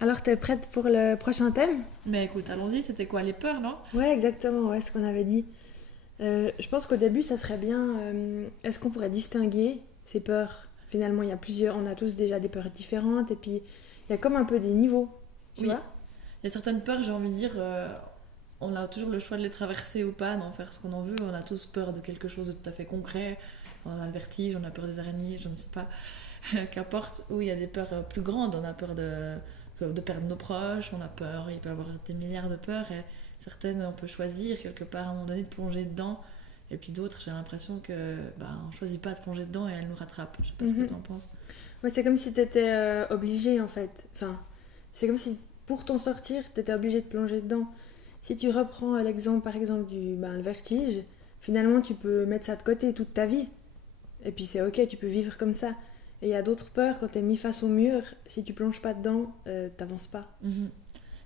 Alors, t'es prête pour le prochain thème? Mais écoute, allons-y, c'était quoi les peurs, non? Ouais, exactement, ouais, ce qu'on avait dit. Je pense qu'au début, ça serait bien. Est-ce qu'on pourrait distinguer ces peurs? Finalement, il y a plusieurs. On a tous déjà des peurs différentes, et puis il y a comme un peu des niveaux, tu Oui, vois? il y a certaines peurs, j'ai envie de dire, on a toujours le choix de les traverser ou pas, d'en faire ce qu'on en veut. On a tous peur de quelque chose de tout à fait concret. On a le vertige, on a peur des araignées, je ne sais pas. Qu'importe, où il y a des peurs plus grandes, on a peur de perdre nos proches, on a peur, il peut y avoir des milliards de peurs, et certaines, on peut choisir quelque part à un moment donné de plonger dedans. Et puis d'autres, j'ai l'impression que on choisit pas de plonger dedans et elles nous rattrapent. Je sais pas ce que Mhm. tu en penses. Ouais, c'est comme si t'étais obligé, en fait. Enfin, c'est comme si pour t'en sortir, t'étais obligé de plonger dedans. Si tu reprends l'exemple, par exemple, le vertige, finalement, tu peux mettre ça de côté toute ta vie. Et puis c'est ok, tu peux vivre comme ça. Et il y a d'autres peurs, quand t'es mis face au mur, si tu plonges pas dedans, t'avances pas. Mhm.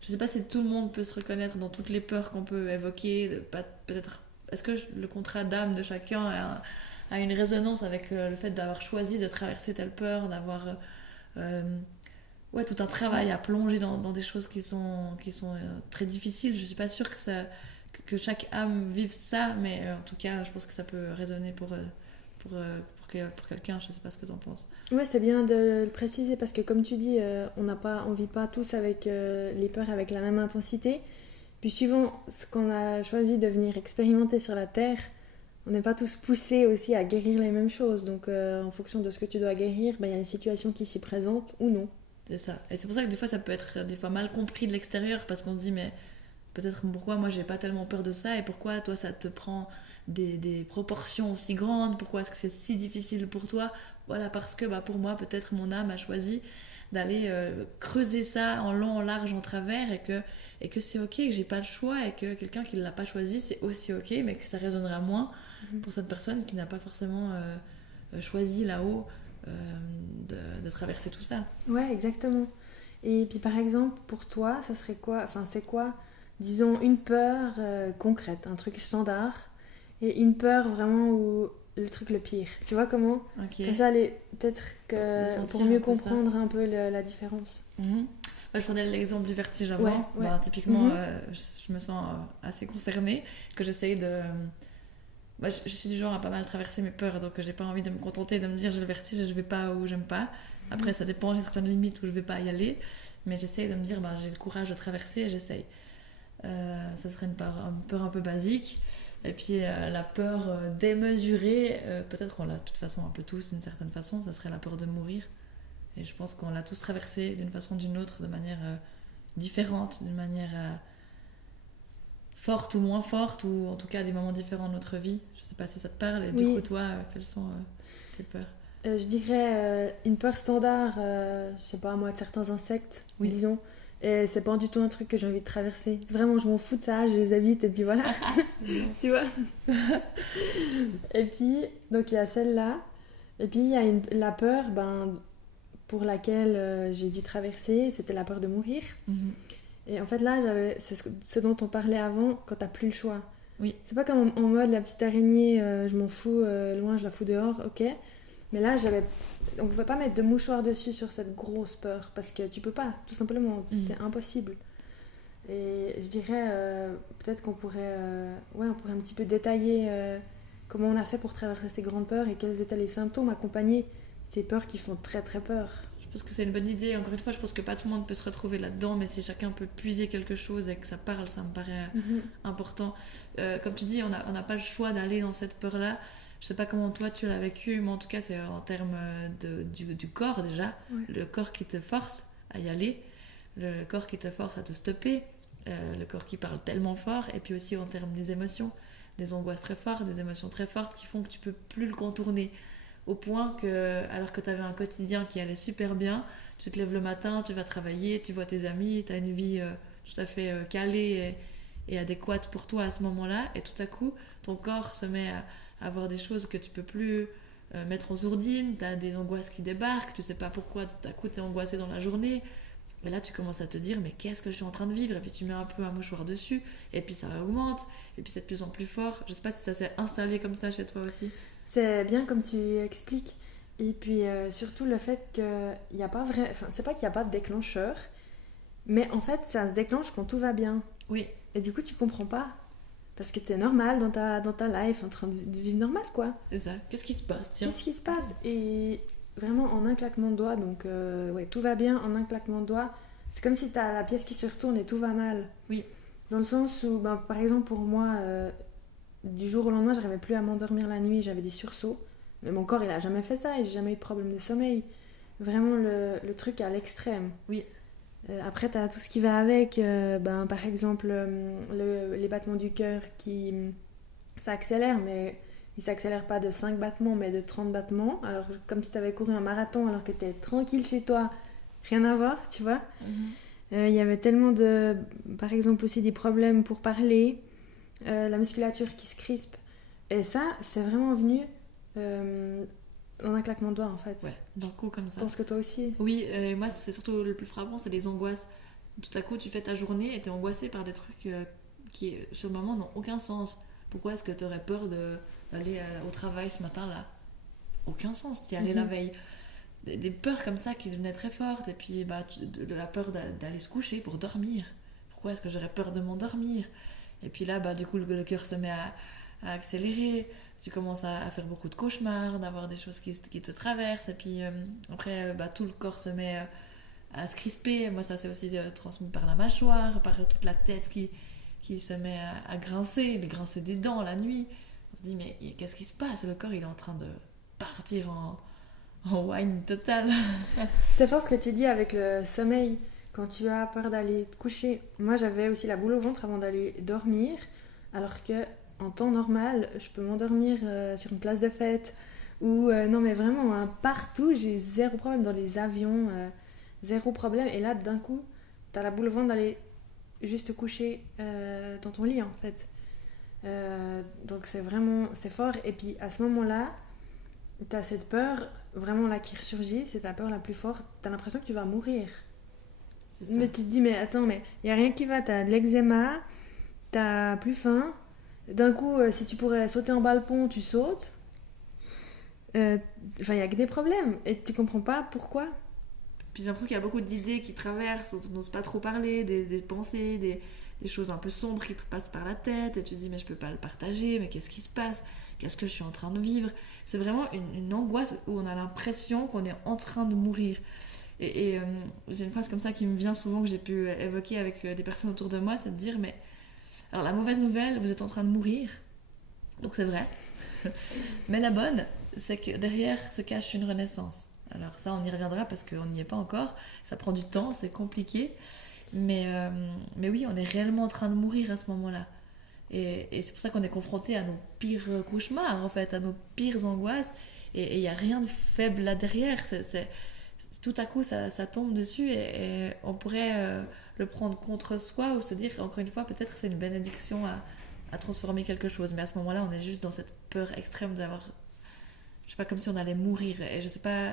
Je sais pas si tout le monde peut se reconnaître dans toutes les peurs qu'on peut évoquer. Peut-être, est-ce que le contrat d'âme de chacun a une résonance avec le fait d'avoir choisi de traverser telle peur, d'avoir ouais, tout un travail à plonger dans des choses qui sont très difficiles. Je suis pas sûre que chaque âme vive ça, mais en tout cas, je pense que ça peut résonner pour quelqu'un. Je sais pas ce que tu en penses. Ouais, c'est bien de le préciser parce que comme tu dis, on vit pas tous avec les peurs avec la même intensité. Puis suivant ce qu'on a choisi de venir expérimenter sur la Terre, on n'est pas tous poussés aussi à guérir les mêmes choses. Donc en fonction de ce que tu dois guérir, il y a une situation qui s'y présente ou non. C'est ça. Et c'est pour ça que des fois, ça peut être des fois mal compris de l'extérieur parce qu'on se dit, mais peut-être pourquoi moi j'ai pas tellement peur de ça et pourquoi toi ça te prend des proportions aussi grandes, pourquoi est-ce que c'est si difficile pour toi. Voilà, parce que pour moi, peut-être mon âme a choisi d'aller creuser ça en long, en large, en travers et que c'est ok, que j'ai pas le choix et que quelqu'un qui ne l'a pas choisi, c'est aussi ok, mais que ça résonnera moins Mhm. pour cette personne qui n'a pas forcément choisi là-haut de traverser tout ça. Ouais, exactement. Et puis par exemple, pour toi, ça serait quoi? Enfin, c'est quoi, disons, une peur concrète, un truc standard, et une peur vraiment où le truc le pire. Tu vois comment? Ok, Comme ça, peut-être de que pour sentir un mieux peu ça. comprendre un peu la différence. Mhm. Je prenais l'exemple du vertige Ouais, avant. ouais. Typiquement, Mhm. je me sens assez concernée, que j'essaye de. Je suis du genre à pas mal traverser mes peurs, donc j'ai pas envie de me contenter de me dire j'ai le vertige et je vais pas où j'aime pas. Après, ça dépend, j'ai certaines limites où je vais pas y aller, mais j'essaye de me dire j'ai le courage de traverser et j'essaye. Ça serait une peur un peu basique. Et puis la peur démesurée, peut-être qu'on l'a de toute façon un peu tous d'une certaine façon, ça serait la peur de mourir. Et je pense qu'on l'a tous traversé d'une façon ou d'une autre, de manière différente, d'une manière forte ou moins forte, ou en tout cas à des moments différents de notre vie. Je sais pas si ça te parle, et du coup, Oui, toi, quelles sont tes peurs? je dirais une peur standard, je sais pas moi, de certains insectes, Oui. disons. Et c'est pas du tout un truc que j'ai envie de traverser. Vraiment, je m'en fous de ça, je les habite et puis voilà, Non. tu vois. Et puis, donc il y a celle-là. Et puis il y a la peur pour laquelle j'ai dû traverser, c'était la peur de mourir. Mhm. Et en fait là, c'est ce dont on parlait avant quand t'as plus le choix. Oui. C'est pas comme en mode la petite araignée, je m'en fous, loin, je la fous dehors, ok. Mais là, on pouvait pas mettre de mouchoir dessus sur cette grosse peur parce que tu peux pas, tout simplement, Mhm. c'est impossible. Et je dirais peut-être on pourrait un petit peu détailler comment on a fait pour traverser ces grandes peurs et quels étaient les symptômes accompagnés de ces peurs qui font très très peur. Je pense que c'est une bonne idée. Encore une fois, je pense que pas tout le monde peut se retrouver là-dedans, mais si chacun peut puiser quelque chose et que ça parle, ça me paraît Mhm. important. Comme tu dis, on n'a pas le choix d'aller dans cette peur-là. Je sais pas comment toi tu l'as vécu, mais en tout cas, c'est en termes du corps déjà. Ouais. Le corps qui te force à y aller, le corps qui te force à te stopper, le corps qui parle tellement fort, et puis aussi en termes des émotions, des angoisses très fortes, des émotions très fortes qui font que tu peux plus le contourner. Au point que, alors que tu avais un quotidien qui allait super bien, tu te lèves le matin, tu vas travailler, tu vois tes amis, tu as une vie tout à fait calée et adéquate pour toi à ce moment-là, et tout à coup, ton corps se met à avoir des choses que tu peux plus mettre en sourdine, tu as des angoisses qui débarquent, tu sais pas pourquoi, tout à coup, tu es angoissé dans la journée. Et là, tu commences à te dire, mais qu'est-ce que je suis en train de vivre? Et puis tu mets un peu un mouchoir dessus, et puis ça augmente, et puis c'est de plus en plus fort. Je sais pas si ça s'est installé comme ça chez toi aussi. C'est bien comme tu expliques. Et puis surtout le fait qu'il n'y a pas vrai. Enfin, c'est pas qu'il n'y a pas de déclencheur, Mais en fait, ça se déclenche quand tout va bien. Oui, Et du coup, tu comprends pas. Parce que t'es normal dans ta life, en train de vivre normal, quoi. c'est ça. Qu'est-ce qui se passe, tiens? Qu'est-ce qui se passe? Et vraiment, en un claquement de doigts, donc ouais, tout va bien en un claquement de doigts. C'est comme si t'as la pièce qui se retourne et tout va mal. Oui. Dans le sens où, ben, par exemple, pour moi, du jour au lendemain, j'arrivais plus à m'endormir la nuit, j'avais des sursauts. Mais mon corps, il a jamais fait ça et j'ai jamais eu de problème de sommeil. Vraiment le truc à l'extrême. Oui. Après, tu as tout ce qui va avec, ben, par exemple, les battements du cœur qui s'accélèrent, mais ils s'accélèrent pas de 5 battements, mais de 30 battements. Alors, comme si tu avais couru un marathon alors que tu es tranquille chez toi, rien à voir, tu vois. Il y avait tellement de, par exemple, aussi des problèmes pour parler, la musculature qui se crispe. Et ça, c'est vraiment venu en un claquement de doigts, en fait. Ouais, d'un coup comme Je ça. pense que toi aussi. Oui, moi c'est surtout le plus frappant, c'est les angoisses. Tout à coup, tu fais ta journée et t'es angoissé par des trucs qui, sur le moment, n'ont aucun sens. Pourquoi est-ce que t'aurais peur d'aller au travail ce matin-là? Aucun sens, t'y allais la veille. Des peurs comme ça qui devenaient très fortes, et puis bah, de la peur d'aller se coucher pour dormir. Pourquoi est-ce que j'aurais peur de m'endormir? Et puis là, bah, du coup, le cœur se met à accélérer. Tu commences à faire beaucoup de cauchemars, d'avoir des choses qui te traversent, et puis après, bah, tout le corps se met à se crisper. Moi, ça c'est aussi transmis par la mâchoire, par toute la tête qui se met à grincer, les grincer des dents la nuit. On se dit, mais qu'est-ce qui se passe? Le corps, il est en train de partir en wine total. C'est fort ce que tu dis avec le sommeil. Quand tu as peur d'aller te coucher. Moi, j'avais aussi la boule au ventre avant d'aller dormir. Alors que en temps normal, je peux m'endormir sur une place de fête. Ou non, mais vraiment, hein, partout, j'ai zéro problème. Dans les avions, zéro problème. Et là, d'un coup, t'as la boule au ventre d'aller juste te coucher dans ton lit, en fait. Donc, c'est fort. Et puis, à ce moment-là, t'as cette peur, vraiment là, qui ressurgit. C'est ta peur la plus forte. T'as l'impression que tu vas mourir. Mais tu te dis, mais attends, mais il n'y a rien qui va. T'as de l'eczéma, t'as plus faim. D'un coup, si tu pourrais sauter en balcon, tu sautes. Enfin, il n'y a que des problèmes. Et tu comprends pas pourquoi. Puis j'ai l'impression qu'il y a beaucoup d'idées qui traversent, dont on n'ose pas trop parler, des pensées, des choses un peu sombres qui te passent par la tête. Et tu te dis, mais je peux pas le partager, mais qu'est-ce qui se passe? Qu'est-ce que je suis en train de vivre? C'est vraiment une angoisse où on a l'impression qu'on est en train de mourir. Et j'ai une phrase comme ça qui me vient souvent, que j'ai pu évoquer avec des personnes autour de moi, c'est de dire, mais alors la mauvaise nouvelle, vous êtes en train de mourir, donc c'est vrai. Mais la bonne, c'est que derrière se cache une renaissance. Alors ça, on y reviendra parce qu'on n'y est pas encore, ça prend du temps, c'est compliqué, mais oui, on est réellement en train de mourir à ce moment-là. Et c'est pour ça qu'on est confronté à nos pires cauchemars, en fait, à nos pires angoisses, et il n'y a rien de faible là derrière, tout à coup ça tombe dessus et on pourrait le prendre contre soi ou se dire encore une fois peut-être que c'est une bénédiction à transformer quelque chose, mais à ce moment-là on est juste dans cette peur extrême d'avoir, je sais pas, comme si on allait mourir. Et je sais pas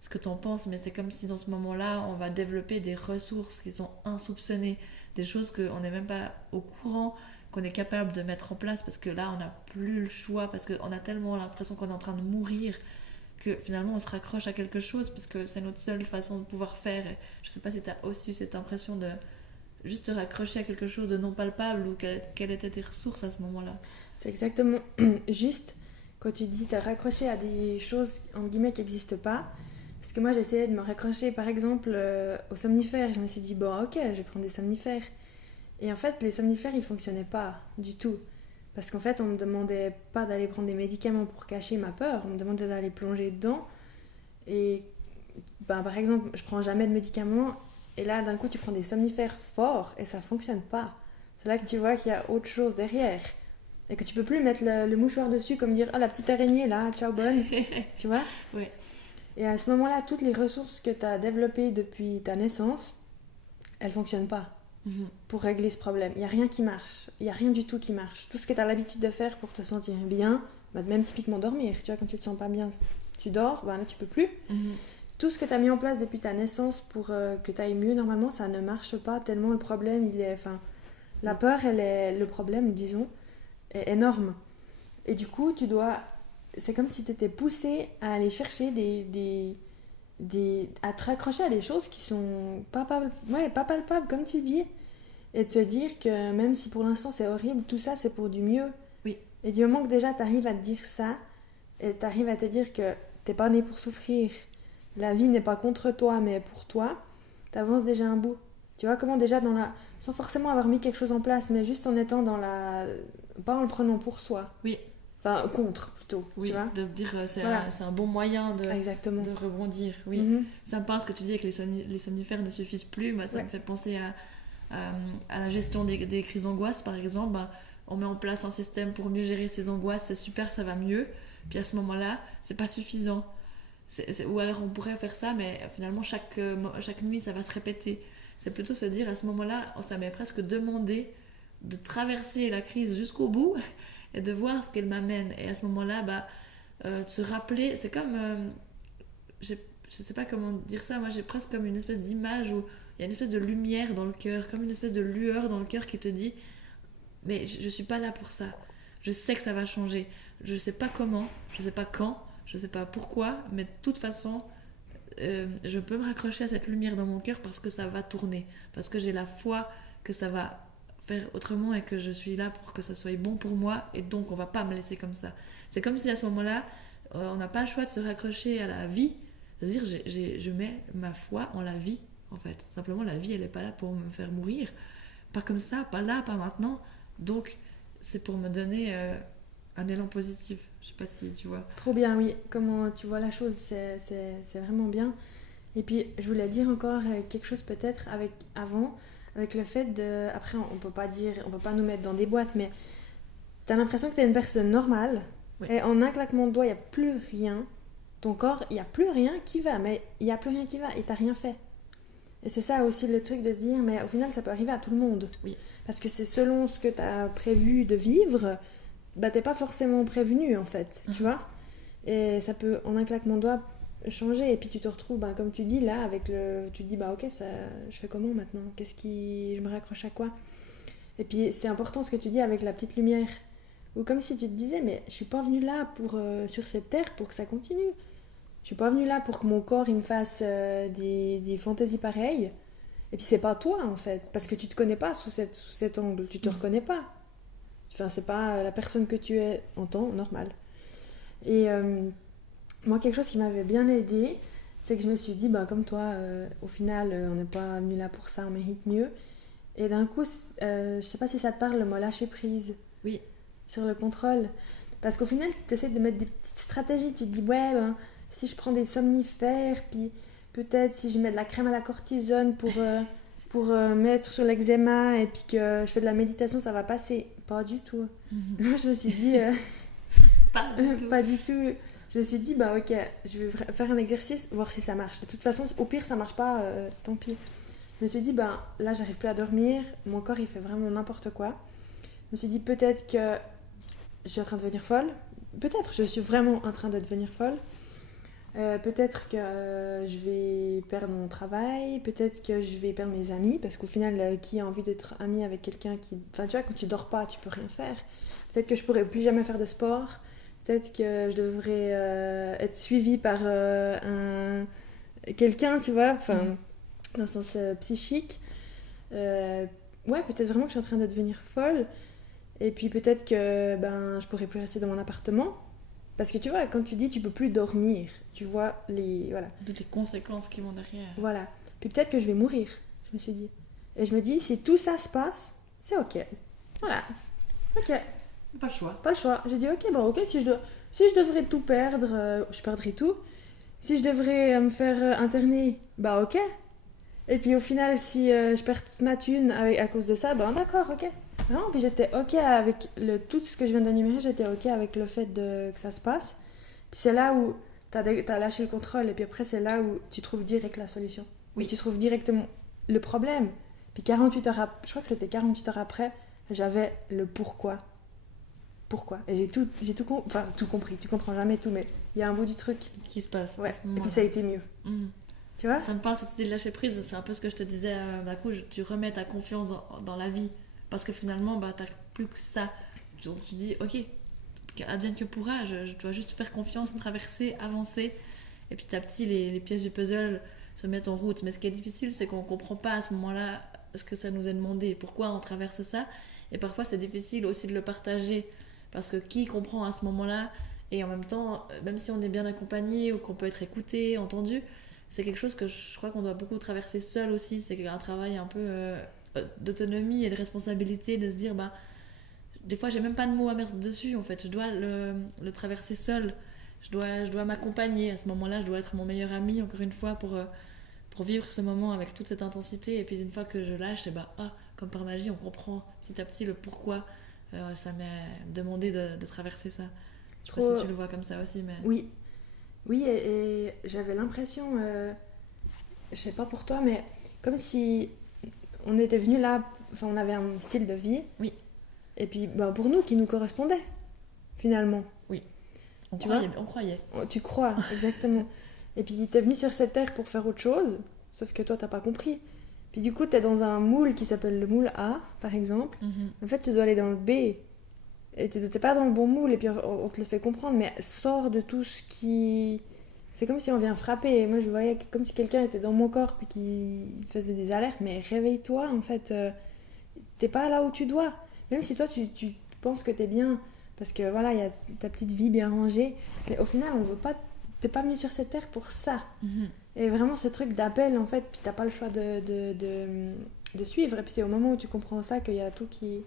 ce que tu en penses, mais c'est comme si dans ce moment-là on va développer des ressources qui sont insoupçonnées, des choses qu'on n'est même pas au courant qu'on est capable de mettre en place, parce que là on n'a plus le choix, parce qu'on a tellement l'impression qu'on est en train de mourir que finalement on se raccroche à quelque chose parce que c'est notre seule façon de pouvoir faire. Et je sais pas si tu as aussi eu cette impression de juste te raccrocher à quelque chose de non palpable, ou quelles étaient tes ressources à ce moment-là. C'est exactement juste quand tu dis te raccrocher à des choses entre guillemets qui n'existent pas. Parce que moi j'essayais de me raccrocher par exemple aux somnifères. Je me suis dit bon ok, je vais prendre des somnifères. Et en fait les somnifères ils fonctionnaient pas du tout. Parce qu'en fait, on me demandait pas d'aller prendre des médicaments pour cacher ma peur, on me demandait d'aller plonger dedans. Et ben, par exemple, je prends jamais de médicaments, et là, d'un coup, tu prends des somnifères forts, et ça fonctionne pas. C'est là que tu vois qu'il y a autre chose derrière. Et que tu peux plus mettre le mouchoir dessus, comme dire, ah, la petite araignée là, ciao bonne. Tu vois? Ouais. Et à ce moment-là, toutes les ressources que tu as développées depuis ta naissance, elles fonctionnent pas. Pour régler ce problème. Il n'y a rien qui marche. Il n'y a rien du tout qui marche. Tout ce que tu as l'habitude de faire pour te sentir bien, bah, même typiquement dormir. Tu vois, quand tu te sens pas bien, tu dors, bah, là tu peux plus. Tout ce que tu as mis en place depuis ta naissance pour que tu ailles mieux, normalement, ça ne marche pas tellement le problème, il est... Enfin, la peur, le problème, disons, est énorme. Et du coup, tu dois... C'est comme si tu étais poussé à aller chercher des à te raccrocher à des choses qui sont pas palpables, comme tu dis. Et de se dire que même si pour l'instant c'est horrible, tout ça c'est pour du mieux. Oui. Et du moment que déjà tu arrives à te dire ça, et tu arrives à te dire que t'es pas né pour souffrir, la vie n'est pas contre toi mais pour toi, t'avances déjà un bout. Tu vois comment déjà sans forcément avoir mis quelque chose en place, mais juste en étant pas en le prenant pour soi. Oui. Enfin, contre plutôt, oui, tu vois. de dire c'est Voilà. un bon moyen Exactement. de rebondir. Oui. Mhm. Ça me parle ce que tu dis que les somnifères ne suffisent plus. Moi, ça me fait penser à la gestion des crises d'angoisse, par exemple. Bah, on met en place un système pour mieux gérer ses angoisses, c'est super, ça va mieux. Puis à ce moment-là, c'est pas suffisant. Ou alors on pourrait faire ça, mais finalement chaque nuit ça va se répéter. C'est plutôt se dire à ce moment-là, ça m'est presque demandé de traverser la crise jusqu'au bout et de voir ce qu'elle m'amène. Et à ce moment-là, de se rappeler, c'est comme, je sais pas comment dire ça, moi j'ai presque comme une espèce d'image où il y a une espèce de lumière dans le cœur, comme une espèce de lueur dans le cœur qui te dit, mais je suis pas là pour ça. Je sais que ça va changer. Je sais pas comment, je sais pas quand, je sais pas pourquoi, mais de toute façon, je peux me raccrocher à cette lumière dans mon cœur parce que ça va tourner, parce que j'ai la foi que ça va faire autrement et que je suis là pour que ça soit bon pour moi et donc on va pas me laisser comme ça. C'est comme si à ce moment-là, on n'a pas le choix de se raccrocher à la vie, de dire je mets ma foi en la vie en fait. Simplement la vie elle est pas là pour me faire mourir, pas comme ça, pas là, pas maintenant. Donc c'est pour me donner un élan positif. Je sais pas si tu vois. Trop bien, oui. Comment tu vois la chose, c'est vraiment bien. Et puis, je voulais dire encore quelque chose peut-être avec le fait de... Après, on peut pas nous mettre dans des boîtes, mais t'as l'impression que t'es une personne normale, oui. Et en un claquement de doigts, il n'y a plus rien. Ton corps, il n'y a plus rien qui va, mais il n'y a plus rien qui va et t'as rien fait. Et c'est ça aussi le truc de se dire, mais au final, ça peut arriver à tout le monde. Oui. Parce que c'est selon ce que t'as prévu de vivre... t'es pas forcément prévenu en fait, tu vois. Et ça peut en un claquement de doigts changer. Et puis tu te retrouves, comme tu dis là, tu te dis ok, ça, je fais comment maintenant, je me raccroche à quoi. Et puis c'est important ce que tu dis avec la petite lumière, ou comme si tu te disais mais je suis pas venue là sur cette terre pour que ça continue. Je suis pas venue là pour que mon corps il me fasse des fantaisies pareilles. Et puis c'est pas toi en fait, parce que tu te connais pas sous cet angle, tu te reconnais pas. Enfin, c'est pas la personne que tu es en temps normal. Et moi, quelque chose qui m'avait bien aidée, c'est que je me suis dit, comme toi, au final, on n'est pas venu là pour ça, on mérite mieux. Et d'un coup, je sais pas si ça te parle, le mot lâcher prise. Oui. Sur le contrôle. Parce qu'au final, tu essaies de mettre des petites stratégies. Tu te dis, si je prends des somnifères, puis peut-être si je mets de la crème à la cortisone pour mettre sur l'eczéma et puis que je fais de la méditation, ça va passer. Pas du tout. Mm-hmm. Moi, je me suis dit... pas du tout. Je me suis dit, ok, je vais faire un exercice, voir si ça marche. De toute façon, au pire, ça marche pas, tant pis. Je me suis dit, là, j'arrive plus à dormir. Mon corps, il fait vraiment n'importe quoi. Je me suis dit, peut-être que je suis en train de devenir folle. Peut-être, je suis vraiment en train de devenir folle. Peut-être que je vais perdre mon travail, peut-être que je vais perdre mes amis, parce qu'au final, qui a envie d'être ami avec quelqu'un qui... Enfin, tu vois, quand tu dors pas, tu peux rien faire. Peut-être que je pourrais plus jamais faire de sport, peut-être que je devrais être suivie par quelqu'un, tu vois, enfin, dans le sens psychique. Ouais, peut-être vraiment que je suis en train de devenir folle, et puis peut-être que je pourrais plus rester dans mon appartement. Parce que tu vois, quand tu dis tu peux plus dormir, tu vois toutes les conséquences qui vont derrière. Voilà. Puis peut-être que je vais mourir, je me suis dit. Et je me dis, si tout ça se passe, c'est ok. Voilà. Ok. Pas le choix. Pas le choix. J'ai dit, ok, si je devrais tout perdre, je perdrai tout. Si je devrais me faire interner, ok. Et puis au final, si je perds toute ma thune à cause de ça, d'accord, ok. Non, puis j'étais ok avec tout ce que je viens d'énumérer, j'étais ok avec le fait que ça se passe. Puis c'est là où t'as lâché le contrôle, et puis après c'est là où tu trouves direct la solution. Oui. Tu trouves directement le problème. Puis 48 heures après, je crois que c'était 48 heures après, j'avais le pourquoi. Pourquoi. Et j'ai tout compris. Tu comprends jamais tout, mais il y a un bout du truc qui se passe. Ouais. Et puis ça a été mieux. Mmh. Tu vois ? Ça me parle cette idée de lâcher prise, c'est un peu ce que je te disais d'un coup, tu remets ta confiance dans la vie. Parce que finalement, t'as plus que ça. Donc tu dis, ok, advienne que pourra, je dois juste faire confiance, traverser, avancer. et petit à petit les pièces du puzzle se mettent en route. Mais ce qui est difficile, c'est qu'on ne comprend pas à ce moment-là ce que ça nous est demandé, pourquoi on traverse ça. Et parfois, c'est difficile aussi de le partager, parce que qui comprend à ce moment-là? Et en même temps, même si on est bien accompagné ou qu'on peut être écouté, entendu, c'est quelque chose que je crois qu'on doit beaucoup traverser seul aussi. C'est un travail un peu d'autonomie et de responsabilité, de se dire, bah, des fois, j'ai même pas de mots à mettre dessus, en fait. Je dois le traverser seul. Je dois m'accompagner. À ce moment-là, je dois être mon meilleur ami, encore une fois, pour vivre ce moment avec toute cette intensité. Et puis, une fois que je lâche, et bah, comme par magie, on comprend petit à petit le pourquoi ça m'a demandé de traverser ça. Je sais pas si tu le vois comme ça aussi, mais... Oui, oui, et j'avais l'impression, je sais pas pour toi, mais comme si on était venu là, enfin on avait un style de vie, oui. Et puis ben, pour nous qui nous correspondait finalement. Oui, on croyait. Tu crois, exactement. Et puis t'es venu sur cette terre pour faire autre chose, sauf que toi t'as pas compris. Puis du coup t'es dans un moule qui s'appelle le moule A, par exemple. En fait tu dois aller dans le B. Et t'es pas dans le bon moule, et puis on te le fait comprendre, mais sors de tout ce qui... C'est comme si on vient frapper, et moi je voyais comme si quelqu'un était dans mon corps, puis qui faisait des alertes, mais réveille-toi, en fait, t'es pas là où tu dois. Même si toi tu penses que t'es bien, parce que voilà, il y a ta petite vie bien rangée, mais au final, on veut pas... T'es pas venu sur cette terre pour ça. Et vraiment ce truc d'appel, en fait, puis t'as pas le choix de suivre, et puis c'est au moment où tu comprends ça qu'il y a tout qui...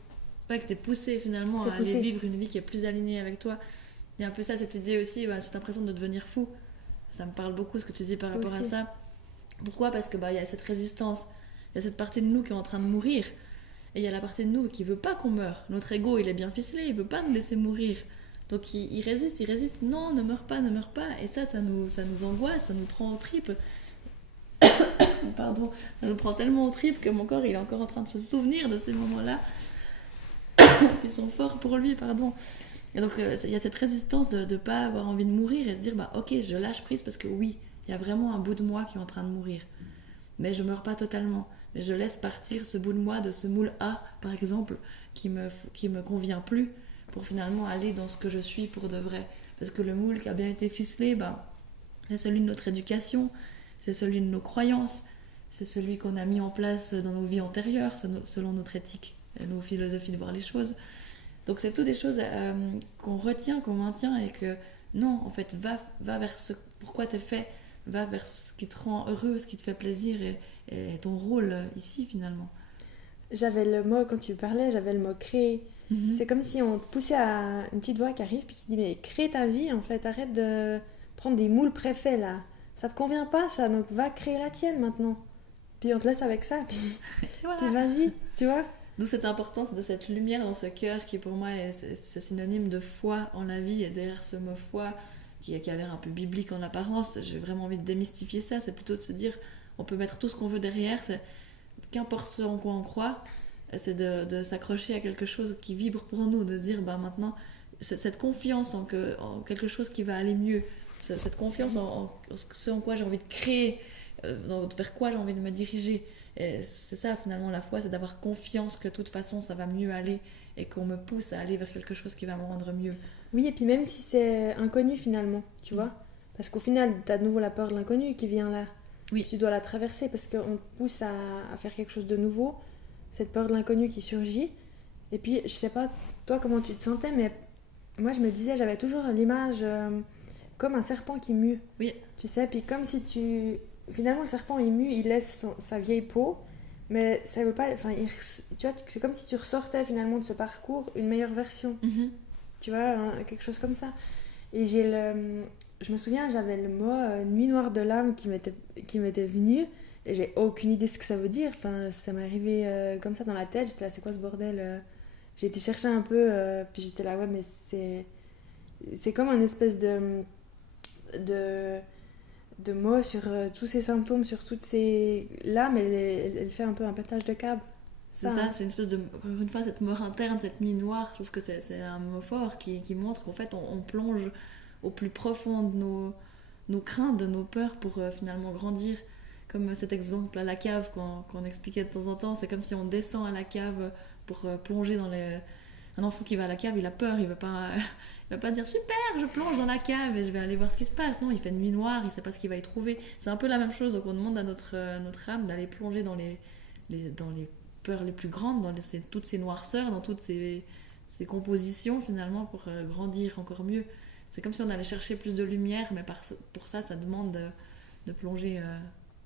Ouais, que t'es poussé finalement à aller vivre une vie qui est plus alignée avec toi. Il y a un peu ça, cette idée aussi, cette impression de devenir fou. Ça me parle beaucoup ce que tu dis par rapport à ça. Pourquoi ? Parce que y a cette résistance, il y a cette partie de nous qui est en train de mourir, et il y a la partie de nous qui veut pas qu'on meure. Notre ego, il est bien ficelé, il veut pas nous laisser mourir. Donc il résiste. Non, ne meurs pas. Et ça nous angoisse, ça nous prend aux tripes. Pardon, ça nous prend tellement aux tripes que mon corps, il est encore en train de se souvenir de ces moments-là. Ils sont forts pour lui, pardon. Et donc il y a cette résistance de ne pas avoir envie de mourir et de dire ok, je lâche prise parce que oui, il y a vraiment un bout de moi qui est en train de mourir, mais je meurs pas totalement, mais je laisse partir ce bout de moi, de ce moule A par exemple, qui me convient plus, pour finalement aller dans ce que je suis pour de vrai. Parce que le moule qui a bien été ficelé, c'est celui de notre éducation, c'est celui de nos croyances, c'est celui qu'on a mis en place dans nos vies antérieures selon notre éthique, nos philosophies de voir les choses. Donc c'est toutes des choses qu'on retient, qu'on maintient, et que non, en fait, va vers ce pourquoi t'es fait, va vers ce qui te rend heureux, ce qui te fait plaisir, et ton rôle ici finalement. J'avais le mot, quand tu parlais, j'avais le mot créer. C'est comme si on te poussait à une petite voix qui arrive puis qui dit mais crée ta vie en fait, arrête de prendre des moules préfaits là. Ça te convient pas ça, donc va créer la tienne maintenant. Puis on te laisse avec ça, puis, voilà. Puis vas-y, tu vois. D'où cette importance de cette lumière dans ce cœur qui pour moi est synonyme de foi en la vie. Et derrière ce mot foi qui a l'air un peu biblique en apparence, j'ai vraiment envie de démystifier ça. C'est plutôt de se dire on peut mettre tout ce qu'on veut derrière, qu'importe ce en quoi on croit, c'est de s'accrocher à quelque chose qui vibre pour nous, de se dire maintenant cette confiance en quelque chose qui va aller mieux, cette confiance en ce en quoi j'ai envie de créer, vers quoi j'ai envie de me diriger. Et c'est ça finalement la foi, c'est d'avoir confiance que de toute façon ça va mieux aller, et qu'on me pousse à aller vers quelque chose qui va me rendre mieux. Oui, et puis même si c'est inconnu finalement, tu vois, parce qu'au final t'as de nouveau la peur de l'inconnu qui vient là. Oui. Tu dois la traverser parce qu'on te pousse à faire quelque chose de nouveau, cette peur de l'inconnu qui surgit. Et puis je sais pas toi comment tu te sentais, mais moi je me disais, j'avais toujours l'image comme un serpent qui mue. Oui. Tu sais, puis comme si finalement le serpent il mue, il laisse sa vieille peau, mais ça veut pas, enfin tu vois, c'est comme si tu ressortais finalement de ce parcours une meilleure version. Tu vois, quelque chose comme ça. Et je me souviens, j'avais le mot nuit noire de l'âme qui m'était venu, et j'ai aucune idée ce que ça veut dire. Enfin, ça m'est arrivé comme ça dans la tête. J'étais là, c'est quoi ce bordel? J'ai été chercher un peu, puis j'étais là, ouais, mais c'est comme un espèce de mots sur tous ces symptômes, sur toutes ces... L'âme, elle fait un peu un pétage de câble. C'est ça, c'est une espèce de... Encore une fois, cette mort interne, cette nuit noire, je trouve que c'est un mot fort qui montre qu'en fait, on plonge au plus profond de nos craintes, de nos peurs, pour finalement grandir. Comme cet exemple à la cave qu'on expliquait de temps en temps, c'est comme si on descend à la cave pour plonger Un enfant qui va à la cave, il a peur, il va pas dire super, je plonge dans la cave et je vais aller voir ce qui se passe. Non, il fait nuit noire, il sait pas ce qu'il va y trouver. C'est un peu la même chose, donc on demande à notre âme d'aller plonger dans dans les peurs les plus grandes, toutes ces noirceurs, dans toutes ces compositions finalement pour grandir encore mieux. C'est comme si on allait chercher plus de lumière, mais pour ça demande de plonger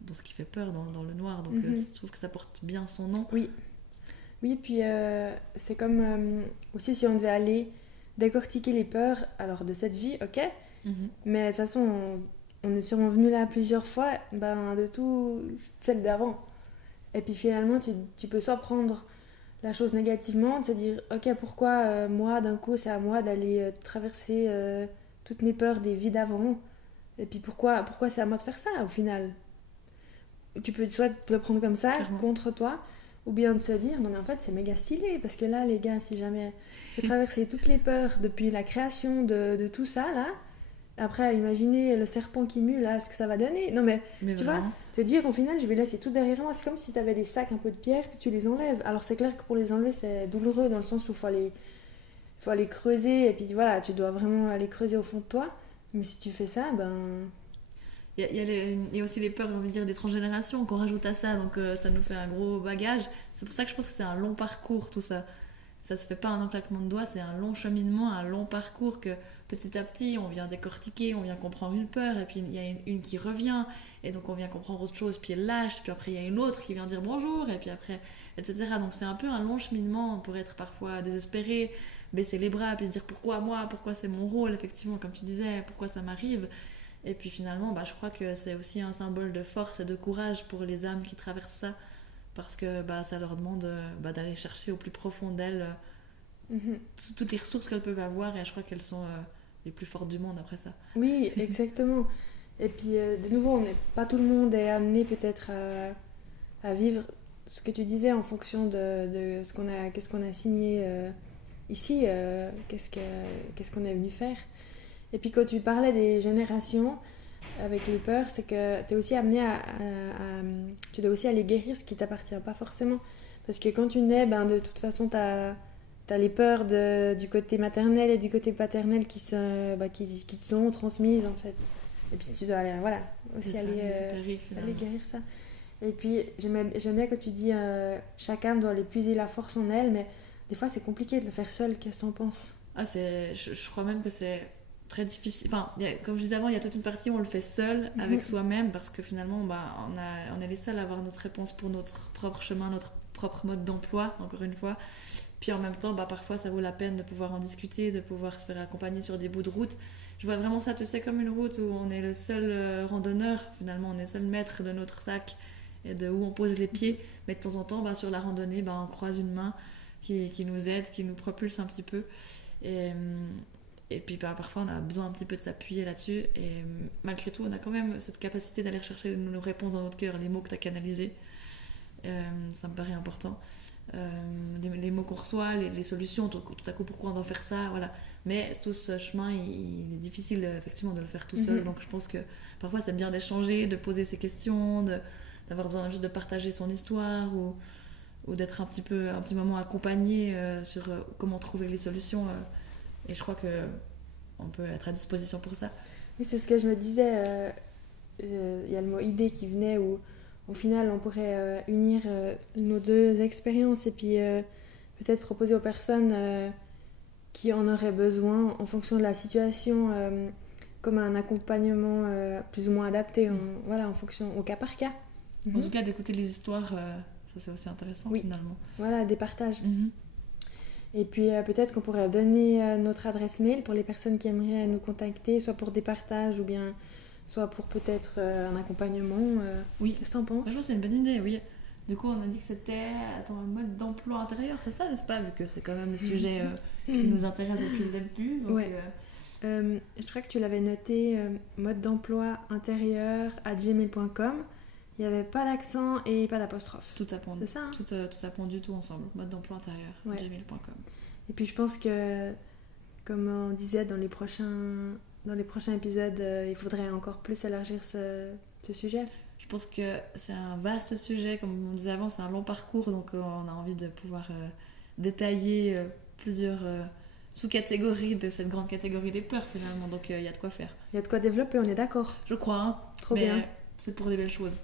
dans ce qui fait peur, dans le noir. Donc je trouve que ça porte bien son nom. Oui, puis c'est comme aussi si on devait aller décortiquer les peurs alors de cette vie, ok, mais de toute façon on est sûrement venu là plusieurs fois, de tout celle d'avant. Et puis finalement tu peux soit prendre la chose négativement, de se dire ok, pourquoi moi d'un coup c'est à moi d'aller traverser toutes mes peurs des vies d'avant, et puis pourquoi c'est à moi de faire ça au final. Tu peux soit le prendre comme ça, Clairement. contre toi, ou bien de se dire non mais en fait c'est méga stylé, parce que là les gars, si jamais j'ai traversé toutes les peurs depuis la création de tout ça là, après imaginez le serpent qui mue là, ce que ça va donner. Non mais tu vraiment. vois, te dire au final je vais laisser tout derrière moi, c'est comme si tu avais des sacs un peu de pierre puis tu les enlèves. Alors c'est clair que pour les enlever c'est douloureux dans le sens où faut aller creuser, et puis voilà, tu dois vraiment aller creuser au fond de toi, mais si tu fais ça, Il y a aussi les peurs, j'ai envie de dire, des transgénérations qu'on rajoute à ça, donc ça nous fait un gros bagage. C'est pour ça que je pense que c'est un long parcours tout ça. Ça se fait pas en un claquement de doigts, c'est un long cheminement, un long parcours que petit à petit on vient décortiquer, on vient comprendre une peur, et puis il y a une qui revient, et donc on vient comprendre autre chose, puis elle lâche, puis après il y a une autre qui vient dire bonjour, et puis après, etc. Donc c'est un peu un long cheminement pour être parfois désespéré, baisser les bras, puis se dire pourquoi moi, pourquoi c'est mon rôle, effectivement, comme tu disais, pourquoi ça m'arrive. Et puis finalement, je crois que c'est aussi un symbole de force et de courage pour les âmes qui traversent ça, parce que ça leur demande d'aller chercher au plus profond d'elles toutes les ressources qu'elles peuvent avoir, et je crois qu'elles sont les plus fortes du monde après ça. oui, exactement. Et puis de nouveau, pas tout le monde est amené peut-être à vivre ce que tu disais en fonction de qu'est-ce qu'on a signé ici, qu'est-ce qu'on est venu faire. Et puis quand tu parlais des générations avec les peurs, c'est que tu es aussi amené tu dois aussi aller guérir ce qui t'appartient pas forcément. Parce que quand tu nais, de toute façon, tu as les peurs du côté maternel et du côté paternel qui te sont transmises en fait. Et puis tu dois aller, aussi aller guérir ça. Et puis j'aime bien quand tu dis chaque âme doit aller puiser la force en elle, mais des fois c'est compliqué de le faire seul. Qu'est-ce que t'en penses? Je crois même que c'est très difficile. Enfin, comme je disais avant, il y a toute une partie où on le fait seul avec soi-même, parce que finalement on est les seuls à avoir notre réponse pour notre propre chemin, notre propre mode d'emploi, encore une fois. Puis en même temps, parfois ça vaut la peine de pouvoir en discuter, de pouvoir se faire accompagner sur des bouts de route. Je vois vraiment ça, tu sais, comme une route où on est le seul randonneur, finalement on est le seul maître de notre sac et de où on pose les pieds. Mais de temps en temps, sur la randonnée, on croise une main qui nous aide, qui nous propulse un petit peu. Et puis parfois on a besoin un petit peu de s'appuyer là-dessus, et malgré tout on a quand même cette capacité d'aller chercher nos réponses dans notre cœur, les mots que tu as canalisés. Ça me paraît important. Les mots qu'on reçoit, les solutions, tout à coup pourquoi on doit faire ça, voilà. Mais tout ce chemin il est difficile effectivement de le faire tout seul, donc je pense que parfois c'est bien d'échanger, de poser ses questions, d'avoir besoin juste de partager son histoire, ou d'être un petit moment accompagné sur comment trouver les solutions, et je crois qu'on peut être à disposition pour ça. Oui, c'est ce que je me disais. Il y a le mot idée qui venait, où au final on pourrait unir nos deux expériences, et puis peut-être proposer aux personnes qui en auraient besoin en fonction de la situation, comme un accompagnement plus ou moins adapté, en fonction au cas par cas. En tout cas, d'écouter les histoires, ça c'est aussi intéressant finalement. Voilà, des partages. Et puis peut-être qu'on pourrait donner notre adresse mail pour les personnes qui aimeraient nous contacter, soit pour des partages ou bien soit pour peut-être un accompagnement. Oui. Qu'est-ce que t'en penses? C'est une bonne idée, oui. Du coup, on a dit que c'était un mode d'emploi intérieur, c'est ça, n'est-ce pas? Vu que c'est quand même le sujet qui nous intéresse depuis le début. Donc, je crois que tu l'avais noté, mode d'emploi intérieur @gmail.com. Il n'y avait pas d'accent et pas d'apostrophe. Tout à point. C'est ça, hein? Tout à point du tout ensemble. Mode d'emploi intérieur, gmail.com. Et puis je pense que, comme on disait dans les prochains épisodes, il faudrait encore plus élargir ce sujet. Je pense que c'est un vaste sujet, comme on disait avant, c'est un long parcours, donc on a envie de pouvoir détailler plusieurs sous-catégories de cette grande catégorie des peurs finalement, donc il y a de quoi faire. Il y a de quoi développer, on est d'accord. Je crois, hein, Trop mais bien. c'est pour des belles choses.